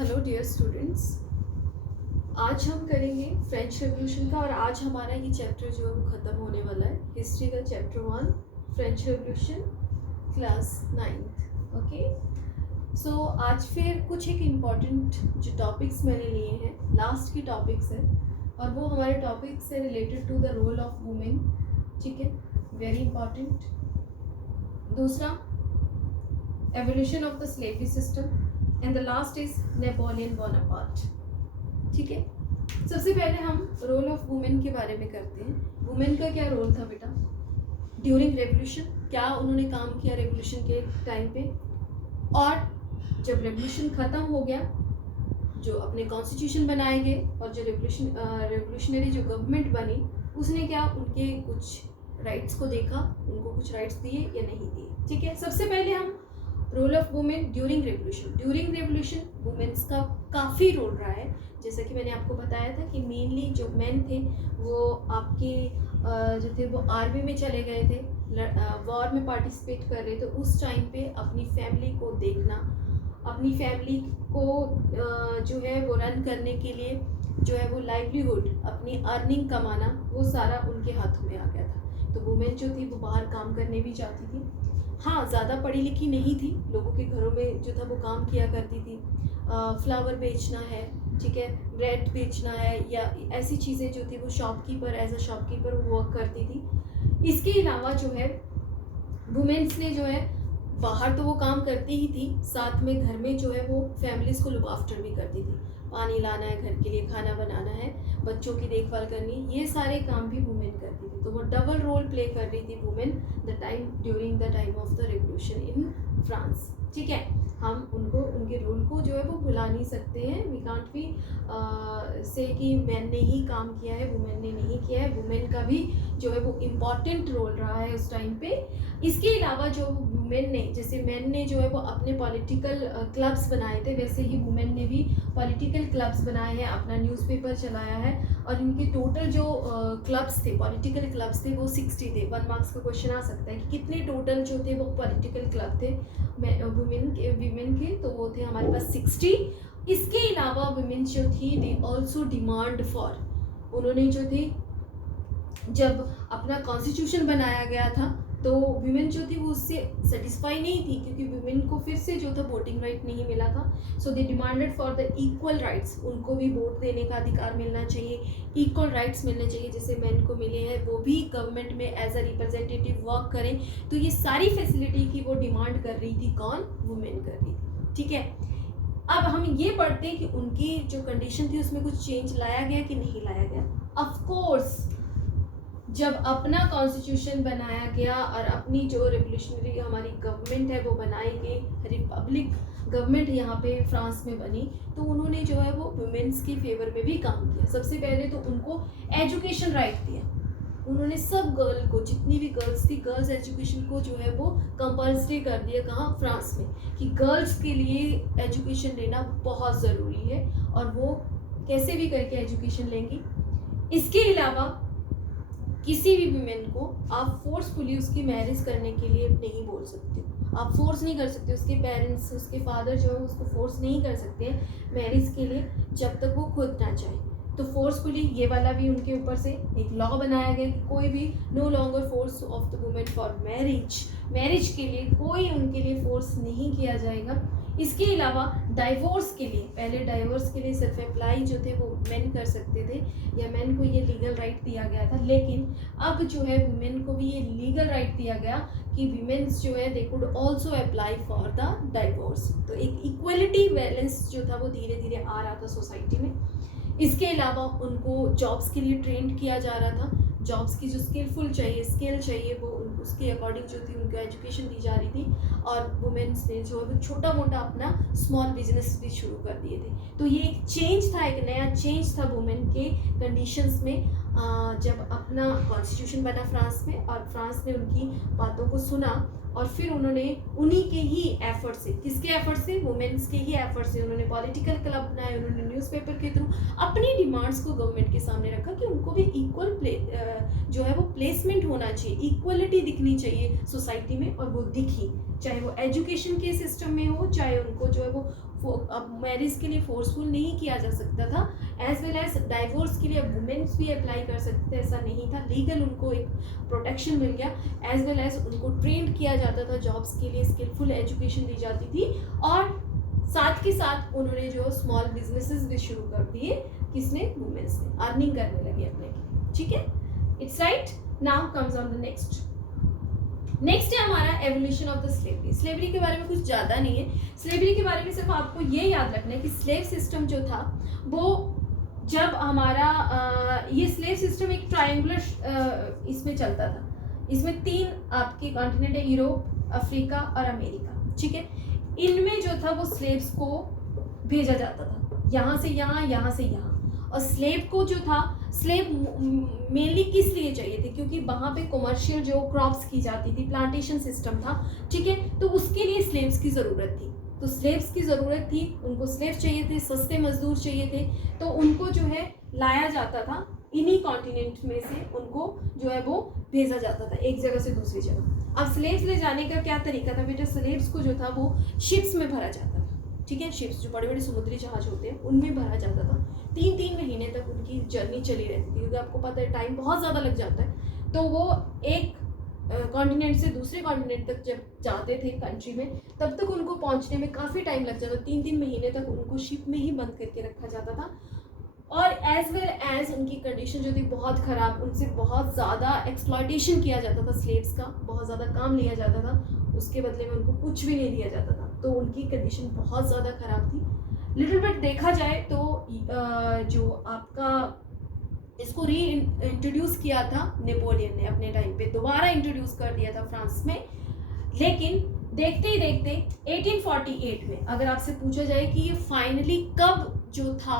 Hello dear students, आज हम करेंगे फ्रेंच रेवोल्यूशन का। और आज हमारा ये चैप्टर जो है वो ख़त्म होने वाला है, हिस्ट्री का chapter 1 French revolution class 9th। Okay, so आज फिर कुछ एक इम्पॉर्टेंट जो टॉपिक्स मैंने लिए हैं, लास्ट की टॉपिक्स हैं, और वो हमारे टॉपिक्स से related to the role of women. ठीक है, वेरी इंपॉर्टेंट। दूसरा, evolution of the slavery system, and the last is Napoleon Bonaparte. ठीक है, सबसे पहले हम रोल ऑफ वुमेन के बारे में करते हैं। वुमेन का क्या रोल था बेटा ड्यूरिंग रेवोल्यूशन? क्या उन्होंने काम किया रेवोल्यूशन के टाइम पे? और जब रेवोल्यूशन ख़त्म हो गया, जो अपने कॉन्स्टिट्यूशन बनाए गए और जो रेवोल्यूशनरी जो गवर्नमेंट बनी, उसने क्या उनके कुछ राइट्स को देखा, उनको कुछ राइट्स दिए या नहीं दिए? ठीक है, सबसे पहले हम role of women during revolution women's का काफ़ी रोल रहा है। जैसा कि मैंने आपको बताया था कि मेनली जो मेन थे वो आपके जो थे वो आर्मी में चले गए थे, वॉर में पार्टिसिपेट कर रहे थे। उस टाइम पे अपनी फैमिली को देखना, अपनी फैमिली को जो है वो रन करने के लिए जो है वो लाइवलीहुड, अपनी अर्निंग कमाना, वो सारा उनके हाथों में आ गया था। तो वुमेन जो थी वो बाहर काम करने भी जाती थी। हाँ, ज़्यादा पढ़ी लिखी नहीं थी, लोगों के घरों में जो था वो काम किया करती थी। फ्लावर बेचना है, ठीक है, ब्रेड बेचना है, या ऐसी चीज़ें जो थी वो शॉपकीपर, एज अ शॉपकीपर वो वर्क करती थी। इसके अलावा जो है वुमेन्स ने जो है बाहर तो वो काम करती ही थी, साथ में घर में जो है वो फैमिलीज़ को लुक आफ्टर भी करती थी। पानी लाना है घर के लिए, खाना बनाना है, बच्चों की देखभाल करनी, ये सारे काम भी वुमेन करती थी। तो वो डबल रोल प्ले कर रही थी women during the time of the revolution in France. ठीक है, हम उनके रोल को जो है वो भुला नहीं सकते हैं। वी कांट बी से कि मैन ने ही काम किया है, वुमेन ने नहीं किया है। वुमेन का भी जो है वो इम्पॉर्टेंट रोल रहा है उस टाइम पे। इसके अलावा जो वुमेन ने, जैसे मैन ने जो है वो अपने पॉलिटिकल क्लब्स बनाए थे, वैसे ही वुमेन ने भी पॉलिटिकल क्लब्स बनाए हैं, अपना न्यूज़पेपर चलाया है। और इनके टोटल जो क्लब्स थे, पॉलिटिकल क्लब्स थे, वो 60 थे। 1 मार्क्स का क्वेश्चन आ सकता है कि कितने टोटल जो थे वो पॉलिटिकल क्लब थे वुमेन के, तो वो थे हमारे पास 60। इसके अलावा वुमेन जो थी दे ऑल्सो डिमांड फॉर, उन्होंने जो थी जब अपना कॉन्स्टिट्यूशन बनाया गया था तो वुमेन जो थी वो उससे सेटिस्फाई नहीं थी, क्योंकि वुमेन को फिर से जो था वोटिंग राइट नहीं मिला था। So they demanded for the equal rights, उनको भी वोट देने का अधिकार मिलना चाहिए, इक्वल राइट्स मिलने चाहिए जैसे मेन को मिले हैं, वो भी गवर्नमेंट में एज अ रिप्रेजेंटेटिव वर्क करें। तो ये सारी फैसिलिटी की वो डिमांड कर रही थी, कौन? वुमेन कर रही थी। ठीक है, अब हम ये पढ़ते हैं कि उनकी जो कंडीशन थी उसमें कुछ चेंज लाया गया कि नहीं लाया गया। ऑफ कोर्स, जब अपना कॉन्स्टिट्यूशन बनाया गया और अपनी जो रिवोल्यूशनरी हमारी गवर्नमेंट है वो बनाई गई, रिपब्लिक गवर्नमेंट यहाँ पे फ्रांस में बनी, तो उन्होंने जो है वो वुमेन्स के फेवर में भी काम किया। सबसे पहले तो उनको एजुकेशन राइट दिया। उन्होंने सब गर्ल को, जितनी भी गर्ल्स थी, गर्ल्स एजुकेशन को जो है वो कंपल्सरी कर दिया। कहाँ? फ्रांस में, कि गर्ल्स के लिए एजुकेशन लेना बहुत ज़रूरी है और वो कैसे भी करके एजुकेशन लेंगी। इसके अलावा किसी भी वुमेन को आप फोर्सफुली उसकी मैरिज करने के लिए नहीं बोल सकते, आप फोर्स नहीं कर सकते। उसके पेरेंट्स, उसके फादर जो है उसको फोर्स नहीं कर सकते हैं मैरिज के लिए जब तक वो खुद ना चाहे। तो फोर्सफुली ये वाला भी उनके ऊपर से एक लॉ बनाया गया कि कोई भी no longer force of the women for marriage के लिए कोई उनके लिए फोर्स नहीं किया जाएगा। इसके अलावा डाइवोर्स के लिए, पहले डाइवोर्स के लिए सिर्फ अप्लाई जो थे वो मेन कर सकते थे, या मेन को ये लीगल राइट दिया गया था। लेकिन अब जो है वुमेन को भी ये लीगल राइट दिया गया कि वीमेंस जो है they could also apply for the divorce. तो एक इक्वलिटी बैलेंस जो था वो धीरे धीरे आ रहा था सोसाइटी में। इसके अलावा उनको जॉब्स के लिए ट्रेंड किया जा रहा था, जॉब्स की जो स्किल चाहिए वो उसके अकॉर्डिंग जो थी उनको एजुकेशन दी जा रही थी। और वुमेन्स ने जो है वो छोटा मोटा अपना स्मॉल बिजनेस भी शुरू कर दिए थे। तो ये एक चेंज था, एक नया चेंज था वुमेन के कंडीशंस में जब अपना कॉन्स्टिट्यूशन बना फ्रांस में, और फ्रांस ने उनकी बातों को सुना और फिर उन्होंने उन्हीं के ही एफर्ट से, किसके एफर्ट से? वुमेन्स के ही एफर्ट से उन्होंने पॉलिटिकल क्लब बनाए, उन्होंने न्यूज़पेपर के थ्रू अपनी डिमांड्स को गवर्नमेंट के सामने रखा कि उनको भी इक्वल जो है वो प्लेसमेंट होना चाहिए, इक्वलिटी दिखनी चाहिए सोसाइटी में, और वो दिखी। चाहे वो एजुकेशन के सिस्टम में हो, चाहे उनको जो है वो मैरिज के लिए फोर्सफुल नहीं किया जा सकता था, एज वेल एज डाइवोर्स के लिए वुमेन्स भी अप्लाई कर सकते थे, ऐसा नहीं था। लीगल उनको एक प्रोटेक्शन मिल गया, एज वेल एज उनको ट्रेंड किया जाता था जॉब्स के लिए, स्किलफुल एजुकेशन दी जाती थी, और साथ के साथ उन्होंने जो स्मॉल बिजनेसेस भी शुरू कर दिए, किसने, वुमेन्स ने, अर्निंग करने लगे अपने के, ठीक है। It's right. Now comes on the next है हमारा evolution of the slavery. Slavery के बारे में कुछ ज़्यादा नहीं है। स्लेवरी के बारे में सिर्फ आपको ये याद रखना है कि स्लेव सिस्टम जो था वो जब हमारा ये स्लेव सिस्टम एक ट्रायंगुलर इसमें चलता था। इसमें 3 आपके कॉन्टिनेंट है, यूरोप, अफ्रीका और अमेरिका, ठीक है। इनमें जो था वो स्लेव्स को भेजा जाता था, यहाँ से यहाँ, यहाँ से यहाँ। और स्लेव को जो था, स्लेव मेनली किस लिए चाहिए थे, क्योंकि वहाँ पे कमर्शियल जो क्रॉप्स की जाती थी, प्लांटेशन सिस्टम था, ठीक है, तो उसके लिए स्लेव्स की ज़रूरत थी। तो स्लेव्स की ज़रूरत थी, उनको स्लेव चाहिए थे, सस्ते मजदूर चाहिए थे, तो उनको जो है लाया जाता था, इन्हीं कॉन्टिनेंट में से उनको जो है वो भेजा जाता था एक जगह से दूसरी जगह। अब स्लेव्स ले जाने का क्या तरीका था बेटा, स्लेव्स को जो था वो शिप्स में भरा जाता था, ठीक है, शिप्स जो बड़े बड़े समुद्री जहाज होते हैं उनमें भरा जाता था। 3-3 महीने तक उनकी जर्नी चली रहती थी, क्योंकि आपको पता है टाइम बहुत ज़्यादा लग जाता है। तो वो एक कॉन्टिनेंट से दूसरे कॉन्टिनेंट तक जब जाते थे कंट्री में, तब तक उनको पहुंचने में काफ़ी टाइम लग जाता। 3-3 महीने तक उनको शिप में ही बंद करके रखा जाता था, और एज वेल एज उनकी कंडीशन जो थी बहुत ख़राब, उनसे बहुत ज़्यादा एक्सप्लॉयटेशन किया जाता था, स्लेव्स का बहुत ज़्यादा काम लिया जाता था, उसके बदले में उनको कुछ भी नहीं दिया जाता था। तो उनकी कंडीशन बहुत ज़्यादा ख़राब थी। लिटिल बिट देखा जाए तो जो आपका इसको री इंट्रोड्यूस किया था नेपोलियन ने अपने टाइम पे, दोबारा इंट्रोड्यूस कर दिया था फ्रांस में। लेकिन देखते ही देखते 1848 में अगर आपसे पूछा जाए कि ये फाइनली कब जो था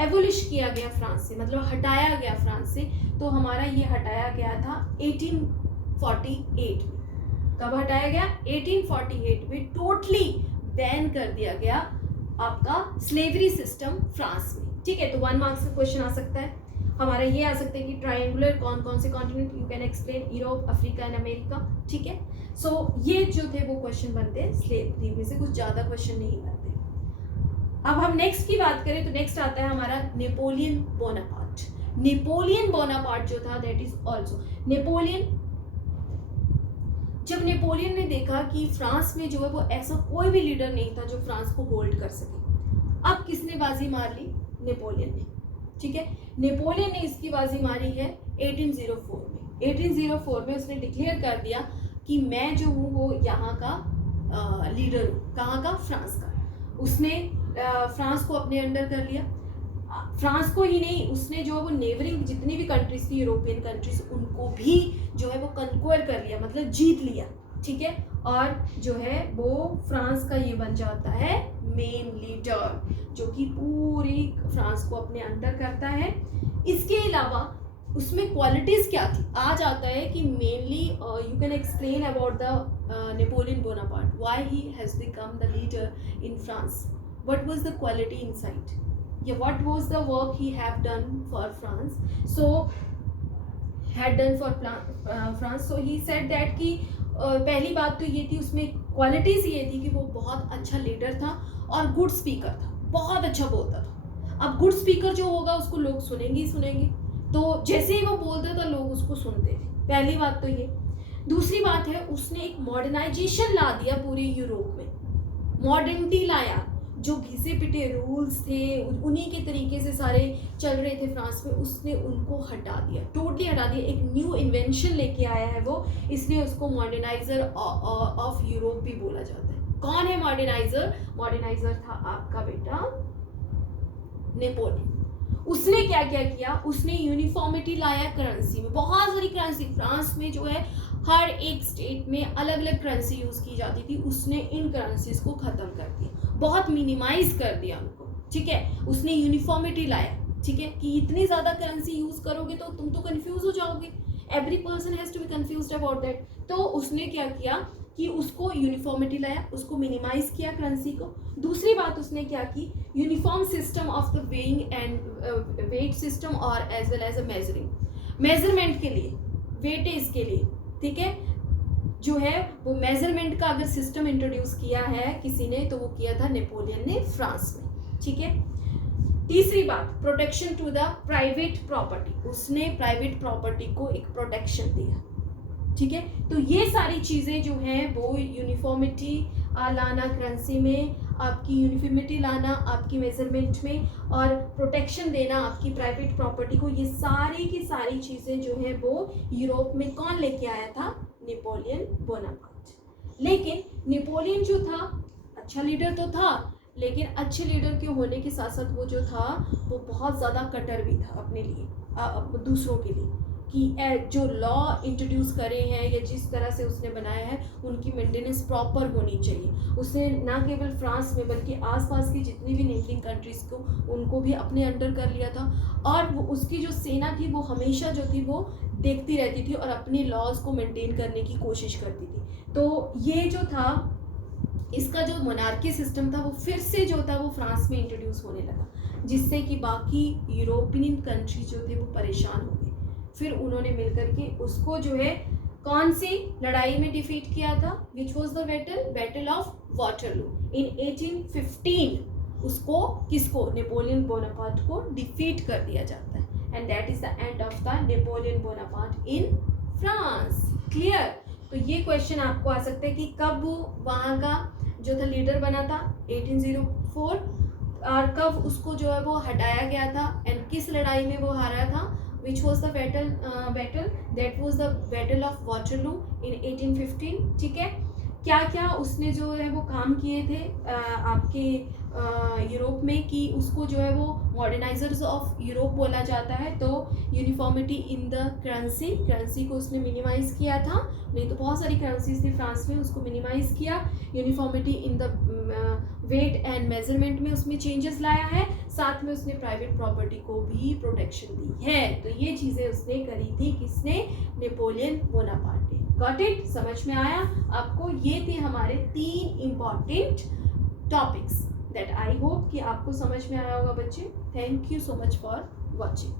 एबोलिश किया गया फ्रांस से, मतलब हटाया गया फ्रांस से, तो हमारा ये हटाया गया था 1848 में। कब हटाया गया, 1848 में टोटली बैन कर दिया गया आपका स्लेवरी सिस्टम फ्रांस में, ठीक है। तो 1 मार्क्स का क्वेश्चन आ सकता है हमारा, ये आ सकता है कि ट्रायंगुलर कौन कौन से continent, you can explain Europe, Africa and America, ठीक है। सो ये जो थे वो क्वेश्चन बनते हैं स्लेवरी में से, कुछ ज़्यादा क्वेश्चन नहीं बनते। अब हम नेक्स्ट की बात करें तो नेक्स्ट आता है हमारा नेपोलियन बोनापार्ट। नेपोलियन बोनापार्ट जो था दैट इज ऑल्सो नेपोलियन। जब नेपोलियन ने देखा कि फ्रांस में जो है वो ऐसा कोई भी लीडर नहीं था जो फ्रांस को होल्ड कर सके, अब किसने बाजी मार ली, नेपोलियन ने, ठीक है। नेपोलियन ने इसकी बाजी मारी है 1804 में। 1804 में उसने डिक्लेयर कर दिया कि मैं जो हूँ वो यहाँ का लीडर हूँ, कहाँ का, फ्रांस का। उसने फ्रांस को अपने अंडर कर लिया। फ्रांस को ही नहीं, उसने जो वो नेबरिंग जितनी भी कंट्रीज थी, यूरोपियन कंट्रीज, उनको भी जो है वो कंक्वायर कर लिया, मतलब जीत लिया, ठीक है। और जो है वो फ्रांस का ये बन जाता है मेन लीडर, जो कि पूरी फ्रांस को अपने अंडर करता है। इसके अलावा उसमें क्वालिटीज़ क्या थी, आ जाता है कि mainly you can explain about the Napoleon Bonaparte, why he has become the leader in France, what was the quality inside, या what was the work he have done for France, so had done for France. So he said that कि पहली बात तो ये थी, उसमें qualities ये थी कि वो बहुत अच्छा लीडर था और गुड स्पीकर था, बहुत अच्छा बोलता था। अब गुड स्पीकर जो होगा उसको लोग सुनेंगे ही सुनेंगे, तो जैसे ही वो बोलता था लोग उसको सुनते थे, पहली बात तो ये। दूसरी बात है, उसने एक मॉडर्नाइजेशन ला दिया पूरे यूरोप में, मॉडर्निटी लाया। जो घिसे पिटे रूल्स थे उन्हीं के तरीके से सारे चल रहे थे फ्रांस में, उसने उनको हटा दिया, टोटली हटा दिया। एक न्यू इन्वेंशन लेके आया है वो, इसलिए उसको मॉडर्नाइजर ऑफ यूरोप भी बोला जाता है। कौन है मॉडर्नाइजर? मॉडर्नाइजर था आपका बेटा नेपोलियन। उसने क्या क्या किया, उसने यूनिफॉर्मिटी लाया करेंसी में, बहुत सारी करेंसी फ्रांस में जो है हर एक स्टेट में अलग अलग करेंसी यूज़ की जाती थी, उसने इन करेंसीज को ख़त्म कर दिया, बहुत मिनिमाइज कर दिया उनको, ठीक है। उसने यूनिफॉर्मिटी लाया, ठीक है, कि इतनी ज़्यादा करेंसी यूज़ करोगे तो तुम तो कंफ्यूज हो जाओगे, every person has to be confused about that. तो उसने क्या किया कि उसको यूनिफॉर्मिटी लाया, उसको मिनिमाइज किया करेंसी को। दूसरी बात उसने क्या की, uniform system of the weighing and weight system और as well as a measuring, measurement के लिए, वेटेज के लिए, ठीक है, जो है वो मेजरमेंट का अगर सिस्टम इंट्रोड्यूस किया है किसी ने तो वो किया था नेपोलियन ने फ्रांस में, ठीक है। तीसरी बात, protection to the private property, उसने प्राइवेट प्रॉपर्टी को एक प्रोटेक्शन दिया, ठीक है। तो ये सारी चीज़ें जो हैं वो यूनिफॉर्मिटी लाना करेंसी में, आपकी यूनिफॉर्मिटी लाना आपकी मेजरमेंट में, और प्रोटेक्शन देना आपकी प्राइवेट प्रॉपर्टी को, ये सारी की सारी चीज़ें जो है वो यूरोप में कौन लेके आया था? Napoleon Bonaparte. लेकिन नेपोलियन जो था अच्छा लीडर तो था, लेकिन अच्छे लीडर के होने के साथ साथ वो जो था वो बहुत ज़्यादा कट्टर भी था अपने लिए, दूसरों के लिए, कि जो लॉ इंट्रोड्यूस करे हैं या जिस तरह से उसने बनाया है उनकी मेंटेनेंस प्रॉपर होनी चाहिए। उसने ना केवल फ्रांस में बल्कि आसपास की जितनी भी नेबरिंग कंट्रीज़ को उनको भी अपने अंडर कर लिया था, और वो उसकी जो सेना थी वो हमेशा जो थी वो देखती रहती थी और अपने लॉज को मेंटेन करने की कोशिश करती थी। तो ये जो था इसका जो मोनार्की सिस्टम था वो फिर से जो था वो फ्रांस में इंट्रोड्यूस होने लगा, जिससे कि बाकी यूरोपियन कंट्री जो थे वो परेशान हो गए। फिर उन्होंने मिलकर के उसको जो है कौन सी लड़ाई में डिफीट किया था? Which was the battle of Waterloo in 1815। उसको किसको? नेपोलियन बोनापार्ट को डिफीट कर दिया जाता है, and that is the end of the Napoleon Bonaparte in France. Clear? तो ये क्वेश्चन आपको आ सकता है कि कब वहाँ का जो था लीडर बना था 1804, और कब उसको जो है वो हटाया गया था, एंड किस लड़ाई में वो हारा था? Which was the battle? That was the battle of Waterloo in 1815, ठीक है। क्या क्या उसने जो है वो काम किए थे आपके यूरोप में, कि उसको जो है वो मॉडर्नाइजर्स ऑफ यूरोप बोला जाता है। तो यूनिफॉर्मिटी इन द करेंसी को उसने मिनिमाइज़ किया था, नहीं तो बहुत सारी करेंसीज थी फ्रांस में, उसको मिनिमाइज़ किया। Uniformity in the weight and measurement में उसमें चेंजेस लाया है, साथ में उसने प्राइवेट प्रॉपर्टी को भी प्रोटेक्शन दी है। तो ये चीज़ें उसने करी थी किसने? नेपोलियन बोनापार्ट ने। Got it? समझ में आया आपको? ये थे हमारे 3 important topics that I hope कि आपको समझ में आया होगा बच्चे। Thank you so much for watching.